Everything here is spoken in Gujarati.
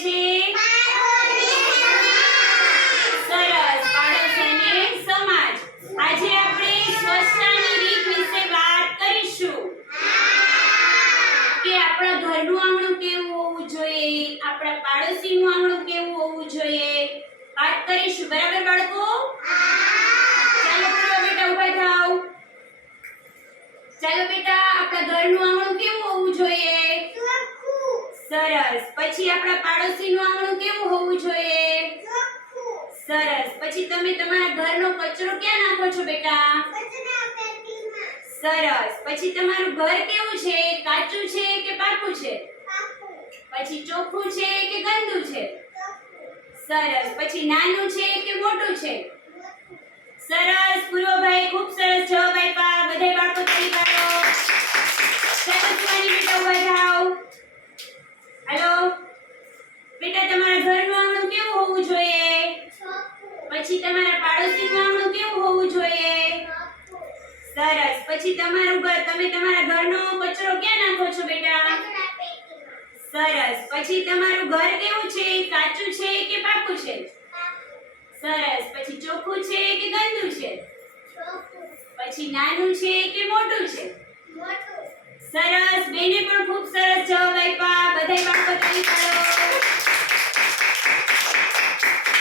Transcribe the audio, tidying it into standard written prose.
છે? સરસ, પાડોશ અને સમાજ. આજે આપણે સ્વચ્છતાની રીત વિશે વાત કરીશું કે આપણા ઘરનું આંગણું કેવું હોવું જોઈએ, આપણા પાડોશીનું આંગણું કેવું હોવું જોઈએ. વાત કરીશું, બરાબર બાળકો? ચાલો બેટા ઊભા થાઓ. ચાલો બેટા, આપણા ઘરનું આંગણું કેવું હોવું જોઈએ? સરસ. પછી આપણા પાડોશીનું આંગણું કેવું હોવું જોઈએ? સરસ. પછી તમે તમારા ઘરનો કચરો ક્યાં નાખો છો બેટા? સરસ. પછી તમારું ઘર કેવું છે? કાચું છે કે પાકું છે? પછી ચોખ્ખું છે કે ગંદુ છે? સરસ. પછી નાનું છે કે મોટું છે? સરસ. પૂર્વભાઈ ખૂબ સરસ જવાબ આપ્યા. બધાય બાળકો તાળી પાડો. ચાલો સુવાની બેટા ઊભા થાઓ. હાલો બેટા, તમારા ઘરનું આંગણું કેવું હોવું જોઈએ? પછી તમારા પાડોશીનું આંગણું કેવું હોવું જોઈએ? સરસ. પછી તમારું ઘર, તમે તમારા ઘરનો કચરો ક્યાં નાખો છો બેટા? સરસ. પછી તમારું ઘર કેવું છે? કાચું છે કે પાકું છે? સરસ. પછી ચોખ્ખું છે કે ગંદુ છે? પછી નાનું છે કે મોટું છે? સરસ. બેને પણ ખૂબ સરસ જવાબ